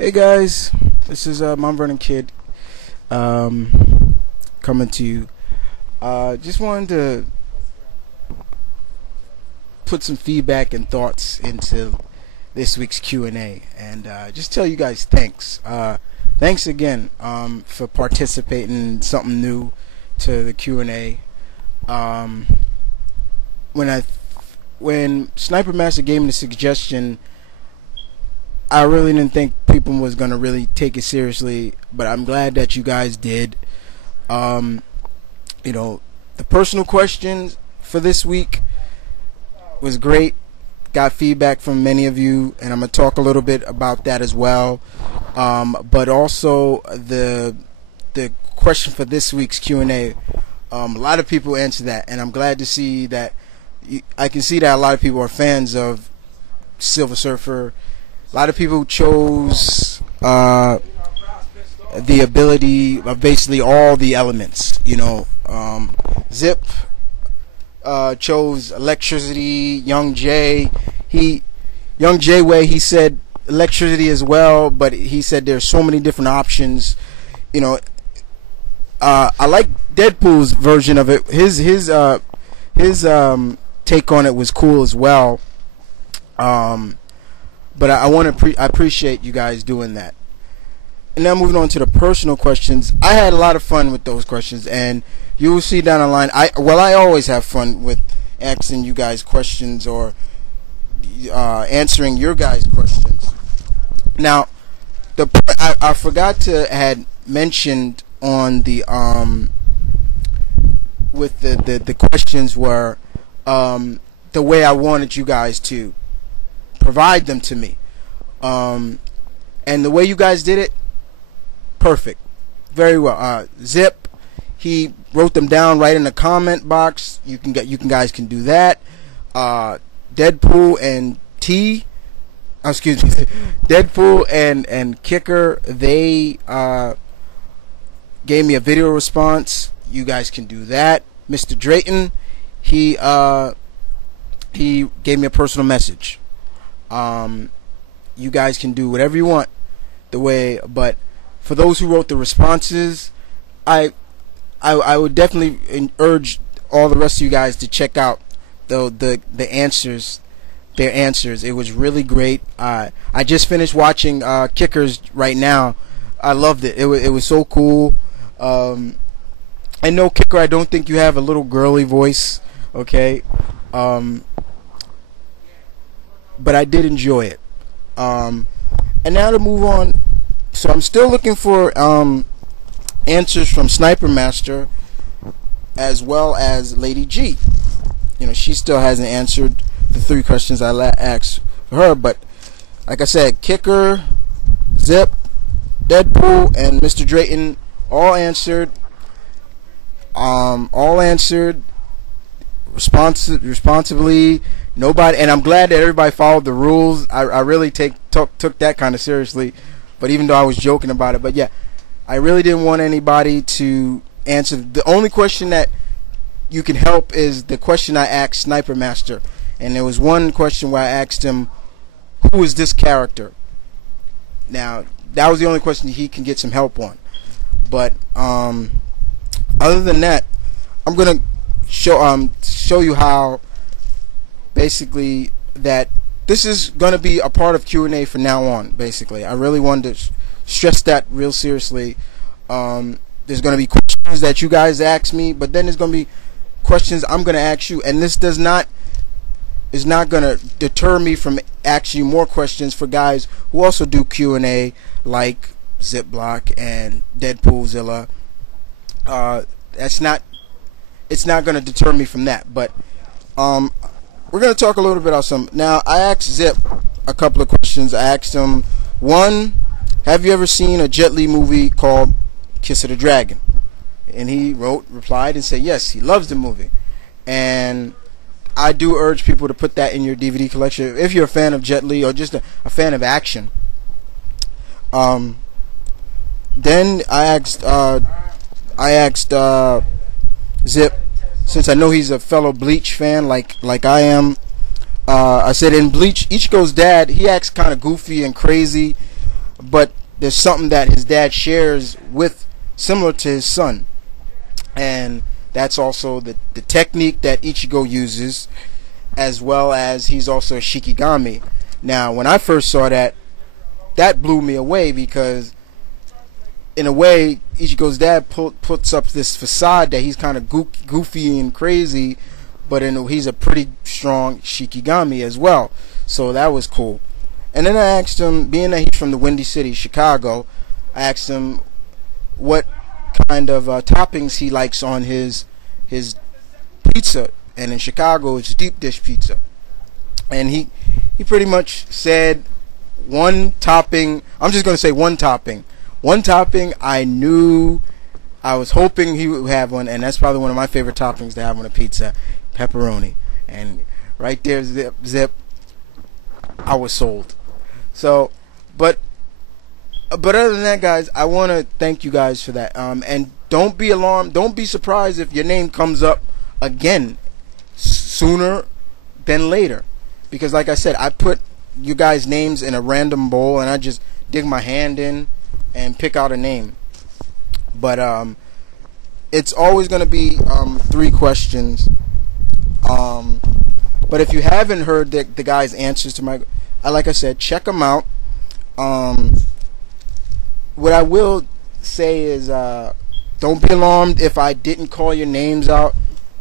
Hey guys, this is Mount Vernon Kid coming to you. Just wanted to put some feedback and thoughts into this week's Q&A and just tell you guys thanks. Thanks again for participating in something new to the Q&A. When Sniper Master gave me the suggestion, I really didn't think people was gonna really take it seriously, but I'm glad that you guys did. The personal questions for this week was great. Got feedback from many of you, and I'm gonna talk a little bit about that as well. But also the question for this week's Q&A, a lot of people answered that, and I'm glad to see that. I can see that a lot of people are fans of Silver Surfer. A lot of people chose the ability of basically all the elements. Zip chose electricity. Young Jay Way, he said electricity as well, but he said there's so many different options. I like Deadpool's version of it. His take on it was cool as well. But I appreciate you guys doing that. And now moving on to the personal questions. I had a lot of fun with those questions, and you will see down the line. I always have fun with asking you guys questions or answering your guys' questions. Now, I forgot to had mentioned on the with the questions were the way I wanted you guys to provide them to me, and the way you guys did it, perfect, very well. Zip, he wrote them down right in the comment box. You guys can do that. Deadpool and Deadpool and Kicker, they gave me a video response. You guys can do that. Mr. Drayton, he gave me a personal message. You guys can do whatever you want but for those who wrote the responses, I would definitely urge all the rest of you guys to check out the answers, their answers. It was really great. I just finished watching Kickers right now. I loved it. It was so cool. And no, Kicker, I don't think you have a little girly voice, okay? But I did enjoy it. And now to move on. So I'm still looking for answers from Sniper Master as well as Lady G. She still hasn't answered the 3 questions I asked for her. But like I said, Kicker, Zip, Deadpool, and Mr. Drayton all answered. Responsibly. Nobody, and I'm glad that everybody followed the rules. I really took that kind of seriously, but even though I was joking about it, but yeah, I really didn't want anybody to answer. The only question that you can help is the question I asked Sniper Master, and there was one question where I asked him, "Who is this character?" Now that was the only question he can get some help on. But other than that, I'm gonna show you how. Basically, that this is going to be a part of Q&A from now on. Basically, I really wanted to stress that real seriously. There's going to be questions that you guys ask me, but then there's going to be questions I'm going to ask you, and this is not going to deter me from asking you more questions for guys who also do Q&A, like Zipblock and Deadpoolzilla. It's not going to deter me from that, but we're going to talk a little bit about some. Now, I asked Zip a couple of questions. I asked him, one, have you ever seen a Jet Li movie called Kiss of the Dragon? And he replied and said yes, he loves the movie. And I do urge people to put that in your DVD collection if you're a fan of Jet Li or just a fan of action. Then I asked Zip, since I know he's a fellow Bleach fan like I am, I said in Bleach, Ichigo's dad, he acts kind of goofy and crazy. but there's something that his dad shares with, similar to his son, and that's also the technique that Ichigo uses, as well as he's also a Shikigami. Now, when I first saw that, that blew me away, because in a way, Ichigo's dad puts up this facade that he's kind of goofy and crazy, but he's a pretty strong Shikigami as well. So that was cool. And then I asked him, being that he's from the Windy City, Chicago, I asked him what kind of toppings he likes on his pizza. And in Chicago, it's deep dish pizza. And he pretty much said one topping. I'm just going to say one topping. One topping I knew, I was hoping he would have one, and that's probably one of my favorite toppings to have on a pizza, pepperoni. And right there, zip, I was sold. So, but other than that, guys, I want to thank you guys for that. And don't be alarmed, don't be surprised if your name comes up again sooner than later, because like I said, I put you guys' names in a random bowl, and I just dig my hand in and pick out a name. But it's always going to be 3 questions. But if you haven't heard the guy's answers to my, like I said, check them out. What I will say is, don't be alarmed if I didn't call your names out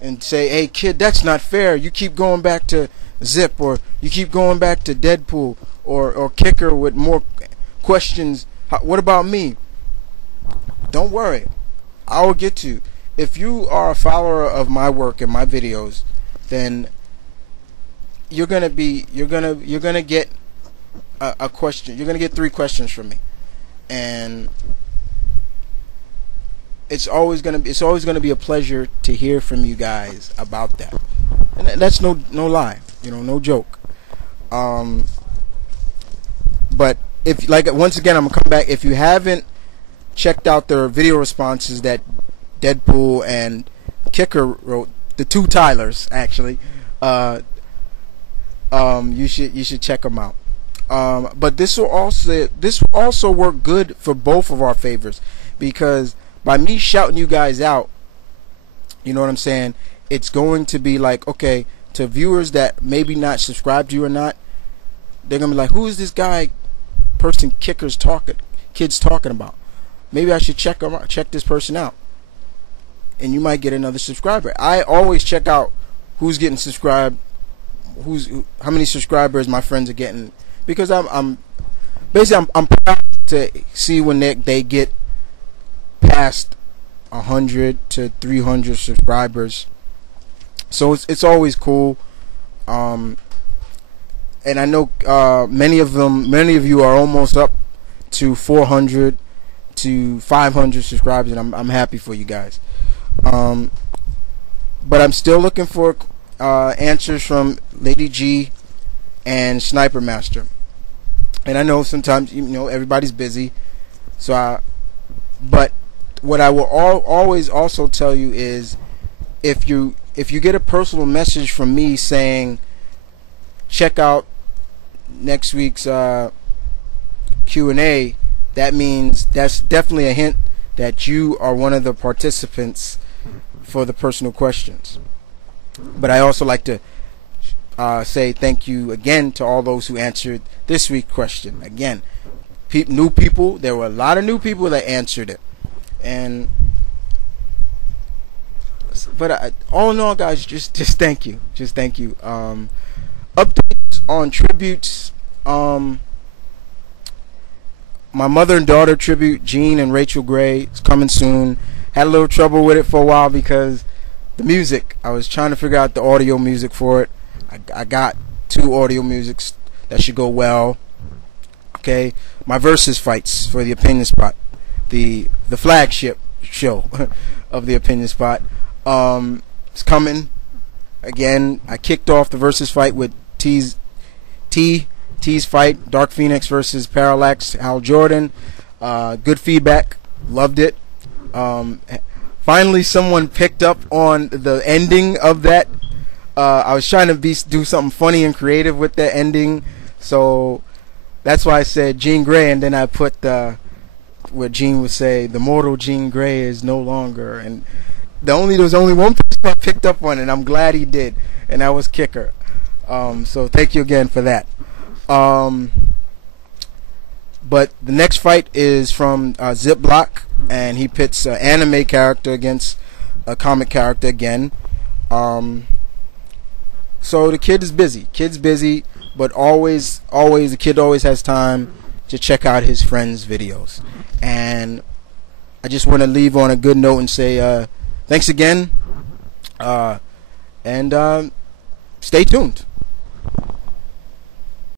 and say, hey kid, that's not fair, you keep going back to Zip, or you keep going back to Deadpool, or Kicker with more questions. What about me? Don't worry, I will get to you. If you are a follower of my work and my videos, then you're gonna get a question. You're gonna get 3 questions from me, and it's always gonna be a pleasure to hear from you guys about that. And that's no lie, no joke. But if, like, once again, I'm gonna come back. If you haven't checked out the video responses that Deadpool and Kicker wrote, the 2 Tylers actually, you should check them out. But this will also work good for both of our favors, because by me shouting you guys out, you know what I'm saying, it's going to be like, okay, to viewers that maybe not subscribed to you or not, they're gonna be like, who is this guy, kids talking about? Maybe I should check this person out, and you might get another subscriber. I always check out who's getting subscribed, how many subscribers my friends are getting, because I'm proud to see when they get past 100 to 300 subscribers. So it's always cool. And I know many of you are almost up to 400 to 500 subscribers, and I'm happy for you guys. But I'm still looking for answers from Lady G and Sniper Master. And I know sometimes everybody's busy, but what I will always also tell you is, if you get a personal message from me saying check out next week's Q&A, that means that's definitely a hint that you are one of the participants for the personal questions. But I also like to say thank you again to all those who answered this week's question. Again, new people, there were a lot of new people that answered it. But all in all, guys, just thank you. Just thank you. Updates on tributes. My mother and daughter tribute, Jean and Rachel Gray, is coming soon. Had a little trouble with it for a while because the music, I was trying to figure out the audio music for it. I got 2 audio musics that should go well. Okay, my versus fights for the Opinion Spot, the flagship show of the Opinion Spot, it's coming again. I kicked off the versus fight with T's fight, Dark Phoenix versus Parallax Hal Jordan. Good feedback, loved it. Finally someone picked up on the ending of that. I was trying to do something funny and creative with that ending, so That's why I said Jean Grey, and then I put what Jean would say, the mortal Jean Grey is no longer. And there was only one person that picked up on it, and I'm glad he did, and that was Kicker. So thank you again for that. But the next fight is from Ziploc, and he pits an anime character against a comic character again. So the kid is busy. Kid's busy, but always, the kid always has time to check out his friends' videos. And I just want to leave on a good note and say thanks again, and stay tuned.